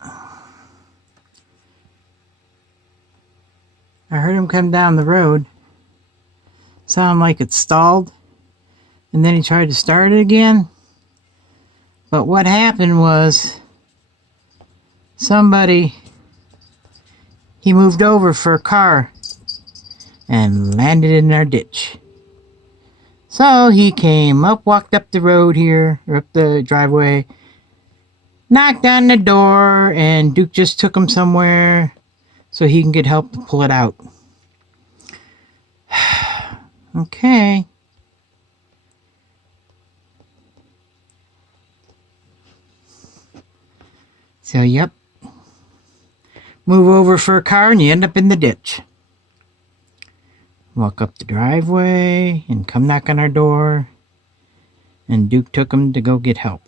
I heard him come down the road. Sounded like it stalled. And then he tried to start it again. But what happened was he moved over for a car and landed in our ditch. So he came up, walked up the road here, or up the driveway, knocked on the door, and Duke just took him somewhere so he can get help to pull it out. Okay. So, yep. Move over for a car and you end up in the ditch. Walk up the driveway and come knock on our door. And Duke took him to go get help.